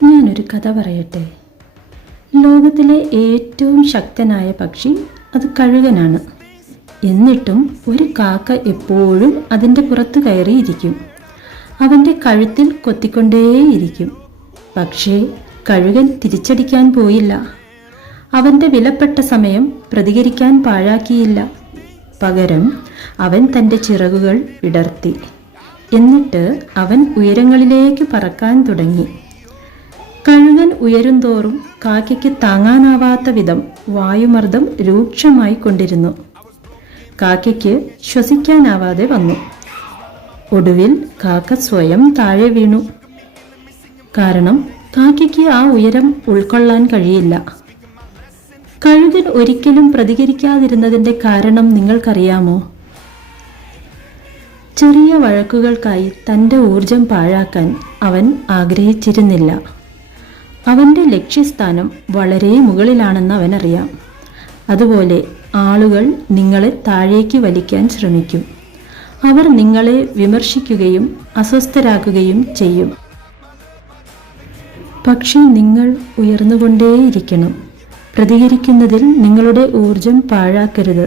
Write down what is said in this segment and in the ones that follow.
ഞാനൊരു കഥ പറയട്ടെ. ലോകത്തിലെ ഏറ്റവും ശക്തനായ പക്ഷി അത് കഴുകനാണ്. എന്നിട്ടും ഒരു കാക്ക എപ്പോഴും അതിൻ്റെ പുറത്ത് കയറിയിരിക്കും. അവൻ്റെ കഴുത്തിൽ കൊത്തിക്കൊണ്ടേയിരിക്കും. പക്ഷേ കഴുകൻ തിരിച്ചടിക്കാൻ പോയില്ല. അവൻ്റെ വിലപ്പെട്ട സമയം പ്രതികരിക്കാൻ പാഴാക്കിയില്ല. പകരം അവൻ തൻ്റെ ചിറകുകൾ വിടർത്തി. എന്നിട്ട് അവൻ ഉയരങ്ങളിലേക്ക് പറക്കാൻ തുടങ്ങി. കഴുകൻ ഉയരുംതോറും കാക്കയ്ക്ക് താങ്ങാനാവാത്ത വിധം വായുമർദ്ദം രൂക്ഷമായി കൊണ്ടിരുന്നു. കാക്കയ്ക്ക് ശ്വസിക്കാനാവാതെ വന്നു. ഒടുവിൽ കാക്ക സ്വയം താഴെ വീണു. കാരണം കാക്കയ്ക്ക് ആ ഉയരം ഉൾക്കൊള്ളാൻ കഴിയില്ല. കഴുകൻ ഒരിക്കലും പ്രതികരിക്കാതിരുന്നതിൻ്റെ കാരണം നിങ്ങൾക്കറിയാമോ? ചെറിയ വഴക്കുകൾക്കായി തൻ്റെ ഊർജം പാഴാക്കാൻ അവൻ ആഗ്രഹിച്ചിരുന്നില്ല. അവൻ്റെ ലക്ഷ്യസ്ഥാനം വളരെ മുകളിലാണെന്ന് അവനറിയാം. അതുപോലെ ആളുകൾ നിങ്ങളെ താഴേക്ക് വലിക്കാൻ ശ്രമിക്കും. അവർ നിങ്ങളെ വിമർശിക്കുകയും അസ്വസ്ഥരാക്കുകയും ചെയ്യും. പക്ഷേ നിങ്ങൾ ഉയർന്നുകൊണ്ടേയിരിക്കണം. പ്രതികരിക്കുന്നതിൽ നിങ്ങളുടെ ഊർജം പാഴാക്കരുത്.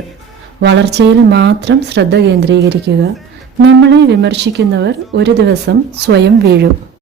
വളർച്ചയിൽ മാത്രം ശ്രദ്ധ കേന്ദ്രീകരിക്കുക. നമ്മളെ വിമർശിക്കുന്നവർ ഒരു ദിവസം സ്വയം വീഴും.